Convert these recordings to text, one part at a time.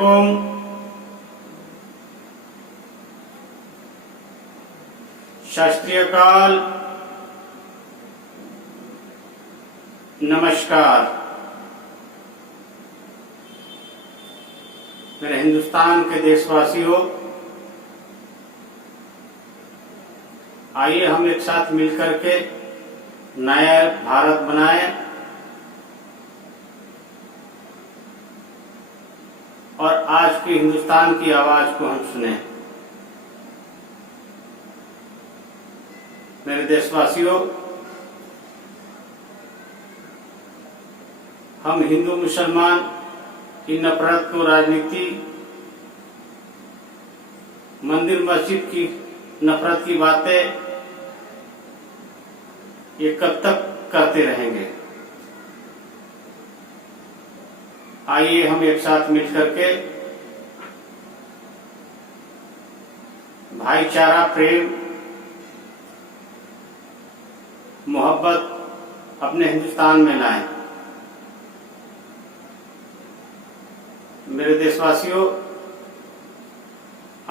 अलैकुम। सत श्री अकाल, नमस्कार। मेरे हिंदुस्तान के देशवासियों, आइए हम एक साथ मिलकर के नया भारत बनाएं और आज के हिंदुस्तान की आवाज को हम सुने। मेरे देशवासियों, हम हिंदू मुसलमान की नफरत को राजनीति, मंदिर मस्जिद की नफरत की बातें ये कब तक करते रहेंगे? आइए हम एक साथ मिलकर के भाईचारा, प्रेम, मोहब्बत अपने हिंदुस्तान में लाएं। मेरे देशवासियों,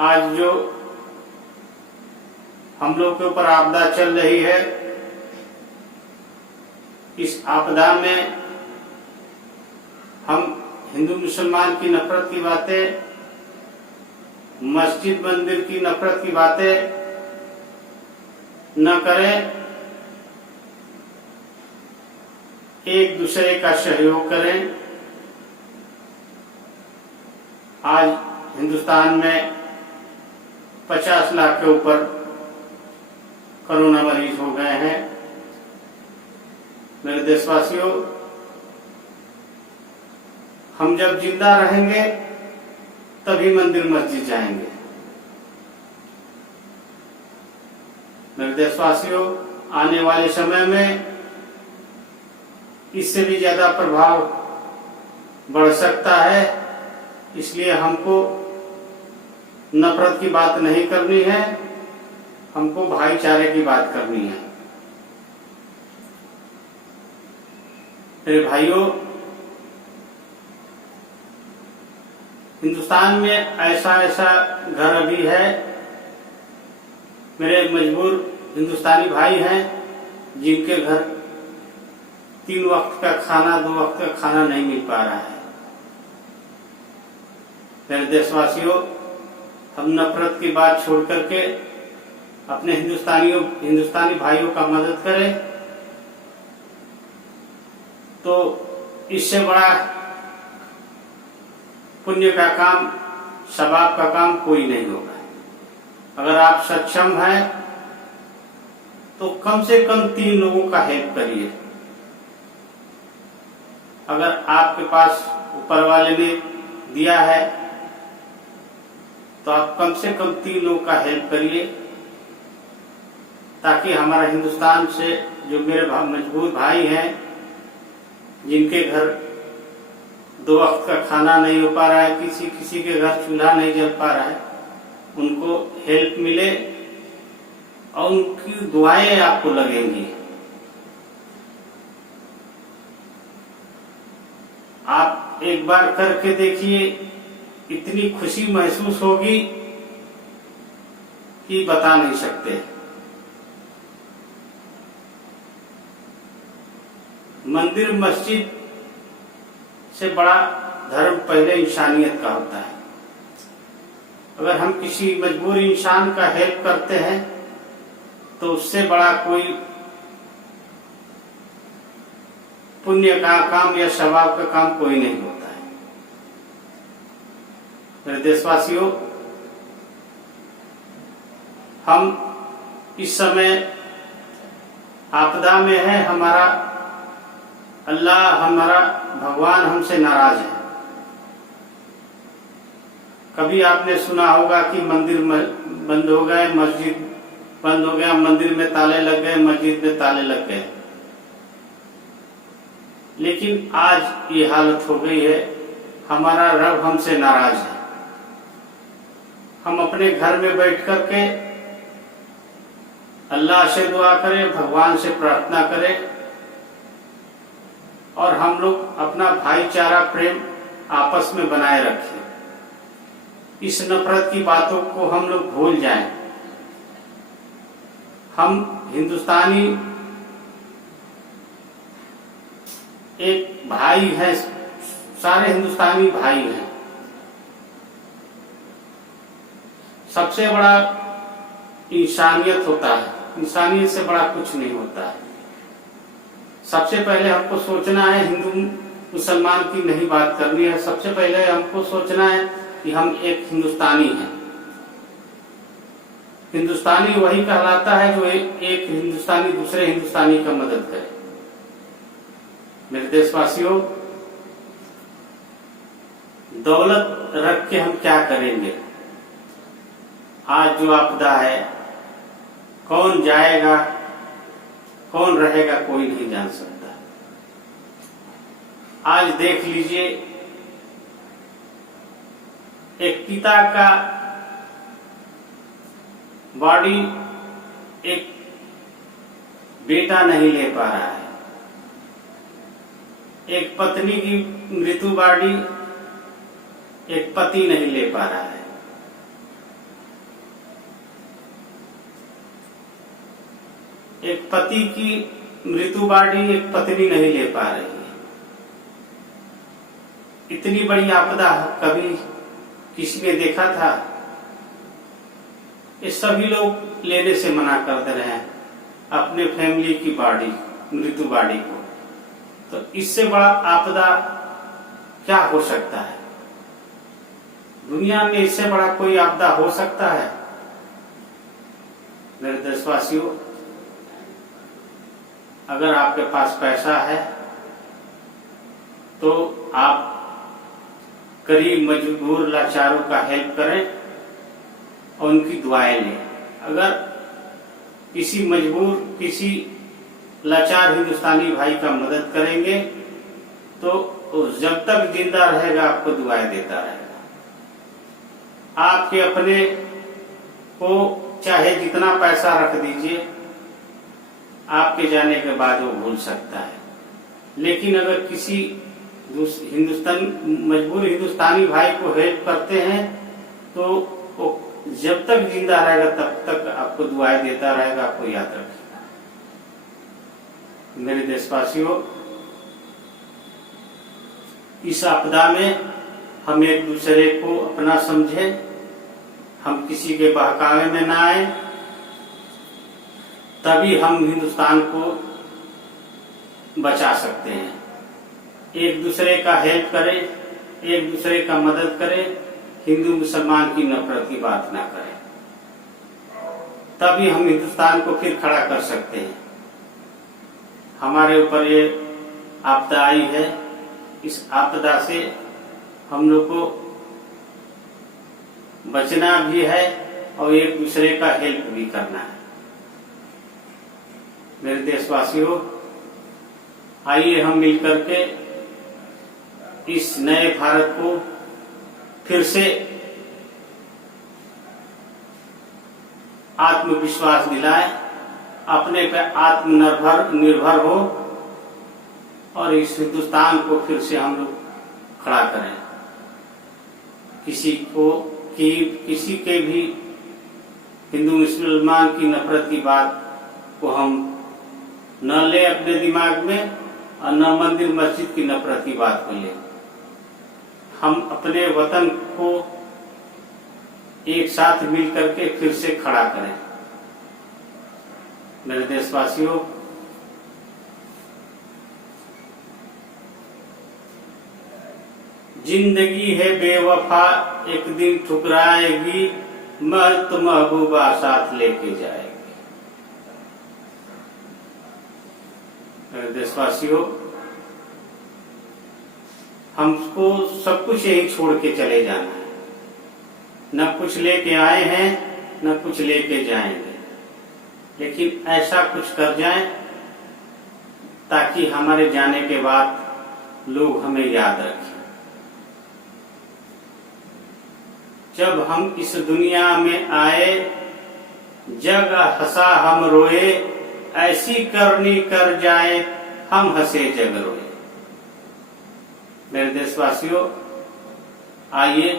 आज जो हम लोग के ऊपर आपदा चल रही है, इस आपदा में हम हिंदू मुसलमान की नफरत की बातें, मस्जिद मंदिर की नफरत की बातें न करें, एक दूसरे का सहयोग करें। आज हिंदुस्तान में 50 लाख के ऊपर कोरोना मरीज हो गए हैं। मेरे देशवासियों, हम जब जिंदा रहेंगे तभी मंदिर मस्जिद जाएंगे। मेरे देशवासियों, आने वाले समय में इससे भी ज्यादा प्रभाव बढ़ सकता है, इसलिए हमको नफरत की बात नहीं करनी है, हमको भाईचारे की बात करनी है। मेरे भाइयों, हिंदुस्तान में ऐसा घर अभी है, मेरे मजबूर हिंदुस्तानी भाई हैं जिनके घर 3 वक्त का खाना, 2 वक्त का खाना नहीं मिल पा रहा है। मेरे देशवासियों, हम नफरत की बात छोड़ करके अपने हिंदुस्तानी भाइयों का मदद करें, तो इससे बड़ा पुण्य का काम, सवाब का काम कोई नहीं होगा। अगर आप सक्षम हैं तो कम से कम 3 लोगों का हेल्प करिए। अगर आपके पास ऊपर वाले ने दिया है तो आप कम से कम 3 लोगों का हेल्प करिए, ताकि हमारा हिंदुस्तान से जो मेरे मजबूर भाई हैं जिनके घर 2 वक्त का खाना नहीं हो पा रहा है, किसी के घर चूल्हा नहीं जल पा रहा है, उनको हेल्प मिले और उनकी दुआएं आपको लगेंगी। आप एक बार करके देखिए, इतनी खुशी महसूस होगी कि बता नहीं सकते। मंदिर मस्जिद से बड़ा धर्म पहले इंसानियत का होता है। अगर हम किसी मजबूर इंसान का हेल्प करते हैं तो उससे बड़ा कोई पुण्य का काम या सवाब का काम कोई नहीं होता है। मेरे देशवासियों, हम इस समय आपदा में है, हमारा अल्लाह, हमारा भगवान हमसे नाराज है। कभी आपने सुना होगा कि मंदिर बंद हो गए, मस्जिद बंद हो गया, मंदिर में ताले लग गए, मस्जिद में ताले लग गए। लेकिन आज ये हालत हो गई है, हमारा रब हमसे नाराज है। हम अपने घर में बैठ करके अल्लाह से दुआ करें, भगवान से प्रार्थना करें और हम लोग अपना भाईचारा, प्रेम आपस में बनाए रखें। इस नफरत की बातों को हम लोग भूल जाएं। हम हिंदुस्तानी एक भाई है, सारे हिंदुस्तानी भाई हैं। सबसे बड़ा इंसानियत होता है, इंसानियत से बड़ा कुछ नहीं होता है। सबसे पहले हमको सोचना है, हिंदू मुसलमान की नहीं बात करनी है, सबसे पहले हमको सोचना है कि हम एक हिंदुस्तानी हैं। हिंदुस्तानी वही कहलाता है जो एक हिंदुस्तानी दूसरे हिंदुस्तानी का मदद करे। मेरे देशवासियों, दौलत रख के हम क्या करेंगे? आज जो आपदा है, कौन जाएगा कौन रहेगा कोई नहीं जान सकता। आज देख लीजिए, एक पिता का बॉडी एक बेटा नहीं ले पा रहा है, एक पत्नी की मृत्यु बॉडी एक पति नहीं ले पा रहा है। एक पति की मृत्यु बॉडी एक पत्नी नहीं ले पा रही है। इतनी बड़ी आपदा कभी किसी ने देखा था? ये सभी लोग लेने से मना कर दे रहे हैं अपने फैमिली की बॉडी, मृत्यु बॉडी को। तो इससे बड़ा आपदा क्या हो सकता है? दुनिया में इससे बड़ा कोई आपदा हो सकता है? मेरे देशवासियों, अगर आपके पास पैसा है तो आप गरीब मजबूर लाचारों का हेल्प करें और उनकी दुआएं लें। अगर किसी मजबूर, किसी लाचार हिंदुस्तानी भाई का मदद करेंगे तो जब तक जिंदा रहेगा आपको दुआएं देता रहेगा। आपके अपने को चाहे जितना पैसा रख दीजिए, आपके जाने के बाद वो भूल सकता है। लेकिन अगर किसी मजबूर हिंदुस्तानी भाई को हेल्प करते हैं तो वो जब तक जिंदा रहेगा तब तक आपको दुआएं देता रहेगा, आपको याद रखेगा। मेरे देशवासियों, इस आपदा में हम एक दूसरे को अपना समझें, हम किसी के बहकावे में ना आए, तभी हम हिंदुस्तान को बचा सकते हैं। एक दूसरे का हेल्प करें, एक दूसरे का मदद करें, हिंदू मुसलमान की नफरत की बात ना करें, तभी हम हिंदुस्तान को फिर खड़ा कर सकते हैं। हमारे ऊपर ये आपदा आई है, इस आपदा से हम लोग को बचना भी है और एक दूसरे का हेल्प भी करना है। मेरे देशवासियों, आइए हम मिलकर के इस नए भारत को फिर से आत्मविश्वास दिलाएं, अपने पे आत्मनिर्भर हो और इस हिंदुस्तान को फिर से हम लोग खड़ा करें। किसी के भी हिंदू मुसलमान की नफरत की बात को हम न ले अपने दिमाग में और न मंदिर मस्जिद की नफरत की बात को ले। हम अपने वतन को एक साथ मिल करके फिर से खड़ा करें। मेरे देशवासियों, जिंदगी है बेवफा, एक दिन ठुकराएगी, मर्द महबूबा साथ लेके जाएगी। मेरे देशवासियों, हमको सब कुछ यही छोड़ के चले जाना है। न कुछ लेके आए हैं, न कुछ लेके जाएंगे, लेकिन ऐसा कुछ कर जाएं ताकि हमारे जाने के बाद लोग हमें याद रखें। जब हम इस दुनिया में आए, जग हंसा हम रोए, ऐसी करनी कर जाए हम हंसे जग रोए। मेरे देशवासियों, आइए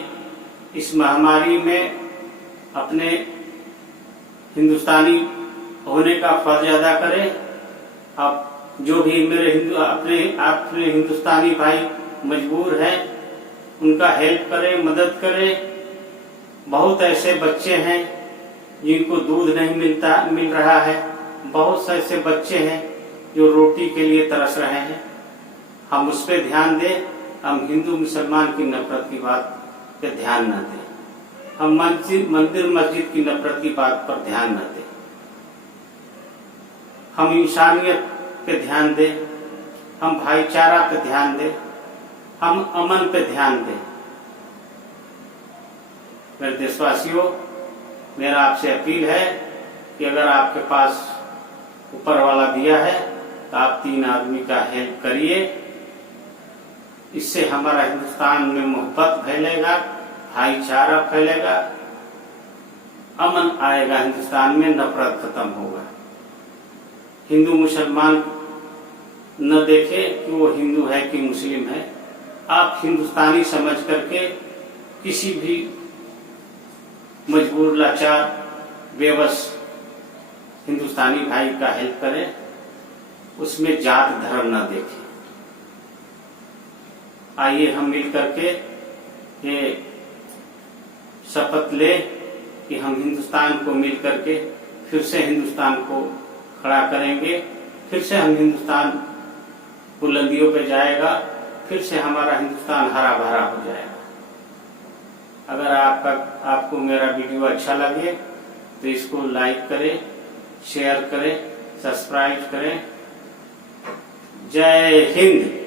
इस महामारी में अपने हिंदुस्तानी होने का फर्ज अदा करें। अब जो भी मेरे अपने हिंदुस्तानी भाई मजबूर हैं, उनका हेल्प करें, मदद करें। बहुत ऐसे बच्चे हैं जिनको दूध नहीं मिल रहा है, बहुत से ऐसे बच्चे हैं जो रोटी के लिए तरस रहे हैं। हम उस पर ध्यान दें, हम हिंदू मुसलमान की नफरत की बात पे ध्यान न दें, हम मंदिर मस्जिद की नफरत की बात पर ध्यान न दें, हम इंसानियत पे ध्यान दें, हम भाईचारा पे ध्यान दें, हम अमन पे ध्यान दें। मेरे देशवासियों, मेरा आपसे अपील है कि अगर आपके पास ऊपर वाला दिया है तो आप 3 आदमी का हेल्प करिए। इससे हमारा हिंदुस्तान में मोहब्बत फैलेगा, भाईचारा फैलेगा, अमन आएगा हिंदुस्तान में, नफरत खत्म होगा। हिंदू मुसलमान न देखे कि वो हिंदू है कि मुस्लिम है, आप हिंदुस्तानी समझ करके किसी भी मजबूर, लाचार, बेबस हिंदुस्तानी भाई का हेल्प करें, उसमें जात धर्म न देखें। आइए हम मिल करके ये शपथ ले कि हम हिंदुस्तान को मिल करके फिर से हिंदुस्तान को खड़ा करेंगे, फिर से हम हिंदुस्तान बुलंदियों पे जाएगा, फिर से हमारा हिंदुस्तान हरा भरा हो जाएगा। अगर आपको मेरा वीडियो अच्छा लगे तो इसको लाइक करें, शेयर करें, सब्सक्राइब करें। जय हिंद।